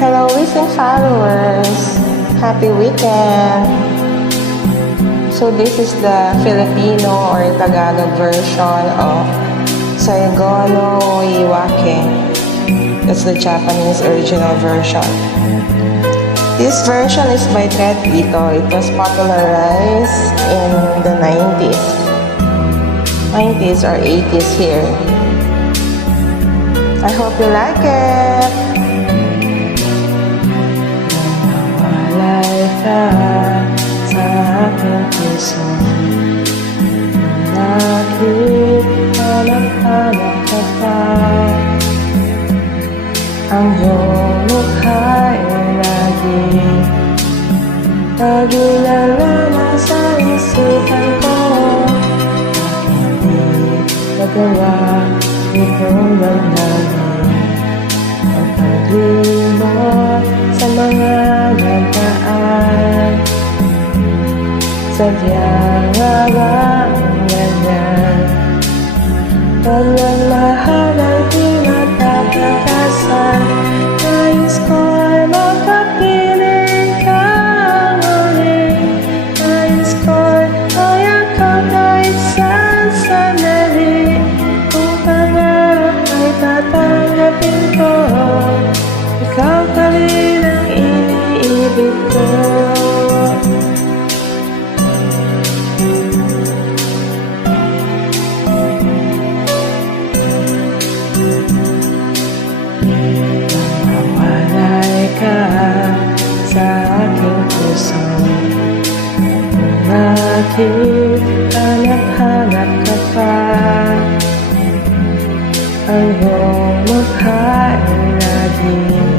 Hello Wisdom followers! Happy weekend! So this is the Filipino or Tagalog version of Saigono Iwake. That's the Japanese original version. This version is by Ted Ito. It was popularized in the 90s. 90s or 80s here. I hope you like it! Nawalay ka sa aking puso, bakit hanap-hanap ka pa? Ang iyong mukha ay laging pag-ilalama sa isipan ko. Hindi magawa itong damdamin ang paglimot sa mga nagaan. Sadyang nga ba ang ganyan? Pagmamahal ang di matatakasan. Nais ko ay makapiling ka muli. Nais ko ay yakap na isang sandali. Kung pangarap ay tatanggapin ko, ikaw pa rin ang iniibig ko. Nawalay ka sa aking puso, bakit hanap-hanap ka pa? Ang iyong mukha ay laging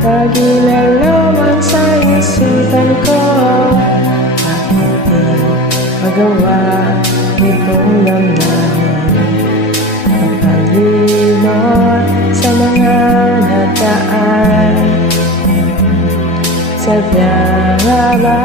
pag-ilalawang sa isipan ko. Bakit di magawa itong damdamin ang paglimot sa mga nagaan? Sadyang nga ba